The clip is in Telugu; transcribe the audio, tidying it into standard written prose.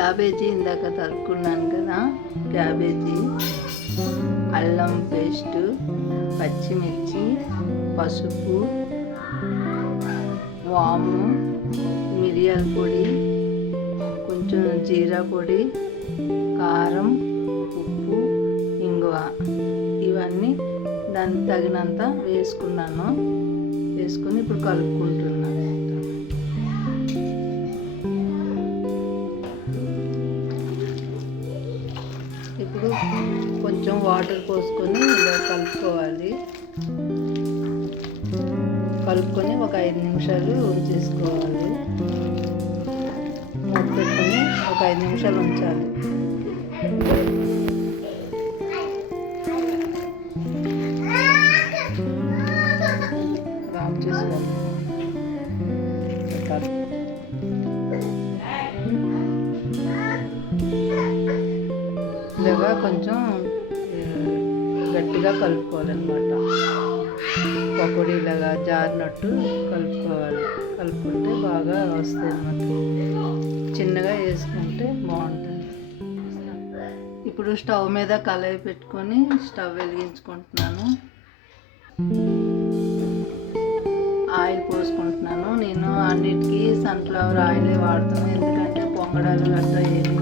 క్యాబేజీ ఇందాక తరుక్కున్నాను కదా, క్యాబేజీ, అల్లం పేస్టు, పచ్చిమిర్చి, పసుపు, వాము, మిరియాల పొడి, కొంచెం జీరా పొడి, కారం, ఉప్పు, ఇంగువ, ఇవన్నీ దానికి తగినంత వేసుకున్నాను. వేసుకొని ఇప్పుడు కలుపుకుంటున్నాను. ఇప్పుడు కొంచెం వాటర్ పోసుకొని ఇలా కలుపుకోవాలి. కలుపుకొని ఒక 5 నిమిషాలు ఉంచేసుకోవాలి. మూత పెట్టుకొని ఒక 5 నిమిషాలు ఉంచాలి. ఆఫ్ చేసుకోవాలి. ఇలాగా కొంచెం గట్టిగా కలుపుకోవాలన్నమాట. పకోడీ ఇలాగా జారినట్టు కలుపుకోవాలి. కలుపుకుంటే బాగా వస్తాయి అన్నమాట. చిన్నగా వేసుకుంటే బాగుంటుంది. ఇప్పుడు స్టవ్ మీద కళాయి పెట్టుకొని స్టవ్ వెలిగించుకుంటున్నాను. ఆయిల్ పోసుకుంటున్నాను. నేను అన్నిటికీ సన్ఫ్లవర్ ఆయిలే వాడతాను. ఎందుకంటే పొంగడాలు గట్రా ఏమి